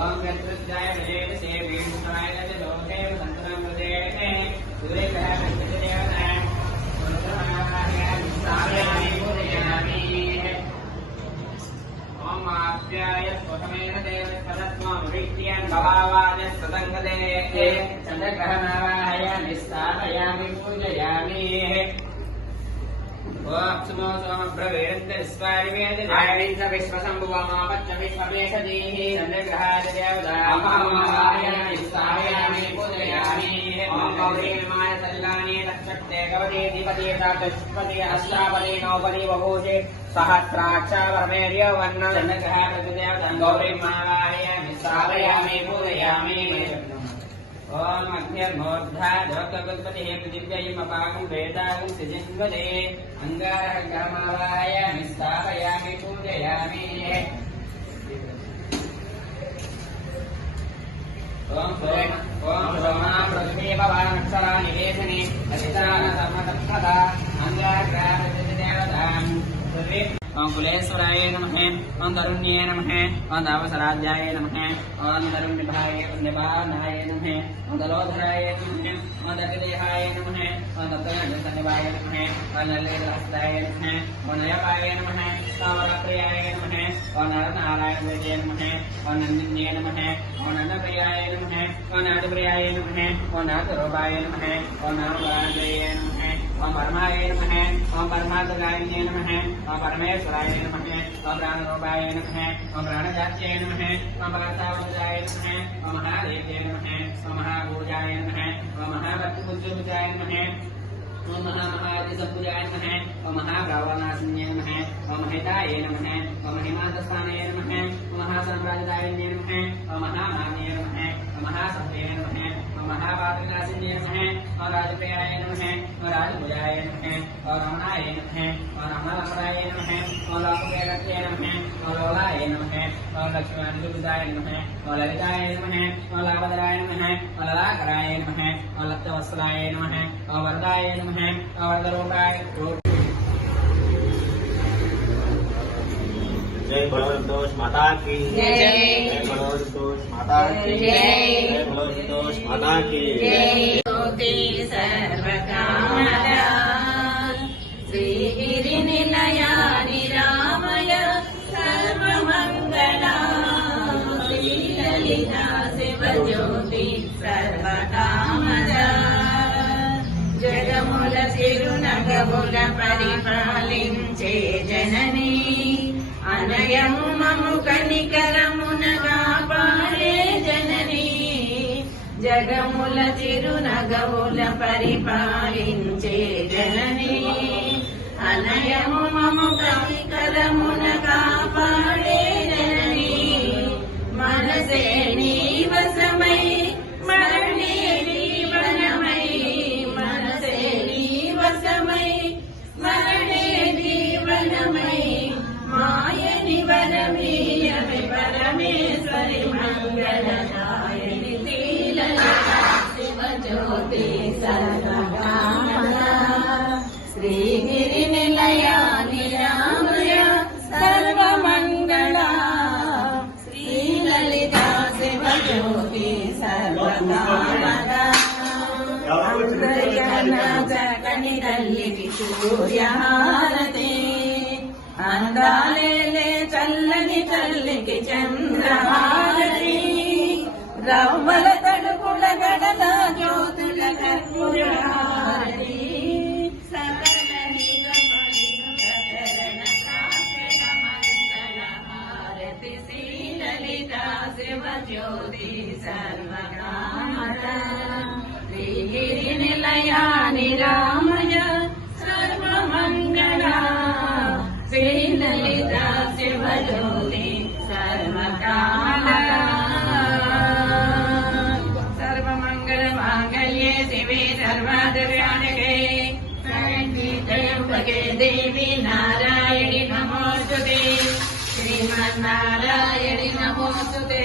ओम यत्रुद्धाय विजयसे वीणुताय लोके संतनमृदेने सुरेखः प्रत्यदेवना सामयामि पूजयामि ओम आप्याय स्वतमेन देवस्तदत्मा विक्रियं भवावाद सदंगदे चन्द्रग्रहणावाहयामि स्थापयामि पूजयामि ओम सुमो सोमब्रवीरन्त विश्वारिवेद विश्वसंभुवमापच्च विश्वमेषदीः चन्द्रग्रहाय देवतामहामायामि स्थापयामि पूजयामि ओम गौरीमाय सल्लानि तक्षते गवते दीपति तक्षपति अष्टापति नवपति बभूषे सहस्राक्षा परमेर्य वर्ण चन्द्रग्रहाय देवतां गौरीमायामि स्थापयामि पूजयामि ओम अग्निर्मोर्धा जगत्पतिः पृथिव्यैमपाकं वेदागं सिजिन्वदे अंगारः ग्रामावायामि स्थापयामि पूजयामि ओम सोमा पृथ्वी भवानक्षरा निवेशने अधिदान समतप्तदा अंगारग्रामदेवतां पृथ्वी ओम कुलेश्वराय नमः ओम तरुण्ये नमः ओम दावसराज्याय नमः ओम तरुण्यभाय निवानाय नमः ओम दलोधराय नमः ओम दर्गदेहाय नमः ओम दत्तगणसन्निभाय नमः ओम नल्लेहस्ताय नमः ओम नयपाय नमः ओम वरप्रियाय नमः ओम नरनारायणदेवाय नमः ओम नन्दिन्ये नमः ओम नन्दप्रियाय नमः ओम नादप्रियाय नमः ओम नाथरूपाय नमः ओम नामवादये नमः ओम परमाय नमः ओम परमात्मगाय नमः ओम परमेश्वराय नमः ओम प्राणरूपाय नमः ओम प्राणजात्यै नमः ओम भगवतावताय नमः ओम महादेव्यै नमः ओम महाभूजाय नमः ओम महाभक्तिपूज्यभुजाय नमः ओम महामहादिसम्पूजाय नमः ओम महाब्राह्मणासिन्ये नमः ओम महिताय नमः ओम हिमान्तस्थानाय नमः ओम महासाम्राज्यदायिन्ये नमः ओम महामान्ये नमः ओम महासत्ये नमः ओम महापात्रिकासिन्ये नमः ओम राजप्रियाय नमः ओम राजभुजाय नमः ओम रमणाय नमः ओम रमणलम्बराय नमः ओम लोकप्रियकर्त्रे नमः ओम लोलाय नमः ओम लक्ष्मीवाणिदुर्गाय नमः ओम ललिताय नमः ओम लाभधराय नमः ओम ललाकराय नमः ओम लत्तवस्त्राय नमः ओम वरदाय नमः ओम वरदरूपाय जय बोलो संतोष माता की जय बोलो संतोष माता की जय बोलो संतोष माता की जय सर्वकामदा श्रीगिरिनिलया निरामय सर्वमङ्गला श्रीललिता शिवज्योति सर्वकामदा जगमुल చిరునగముల పరిపాలించే జననీ అనయము మము కనికరమునగా పాడే జననీ జగముల చిరునగముల పరిపాలించే జననీ అనయము మము కనికరమునగా పాడే జననీ మనసే నీ వశమై మరణే జీవనమై మనసే నీ వశమై మరణే జీవనమై మాయని వరమీయమే పరమేశ్వరి మంగళదాయని శ్రీలలితా శివజ్యోతి సర్వకామదా శ్రీగిరి నిలయా నిరామయ సర్వమంగళా శ్రీలలితా శివజ్యోతి సర్వకామదా చక్కని తల్లికి సూర్యహారతి అందాలేలే చల్లని తల్లికి చంద్రహారతి రవ్వల తడుపుల గడల జ్యోతుల కర్పూరహారతి సకల నిగమలిన ప్రచరణ శాస్త్ర మంగళహారతి శ్రీలలితా శివజ్యోతి సర్వకామదా శ్రీగిరి నిలయా నిరామయ సర్వమంగళా శ్రీలలితా శివజ్యోతి సర్వకామదా సర్వమంగళ మాంగళ్యే శివే సర్వార్థసాధకే శరణ్యే దేవి నారాయణి నమోస్తుతే శ్రీమన్నారాయణి నమోస్తుతే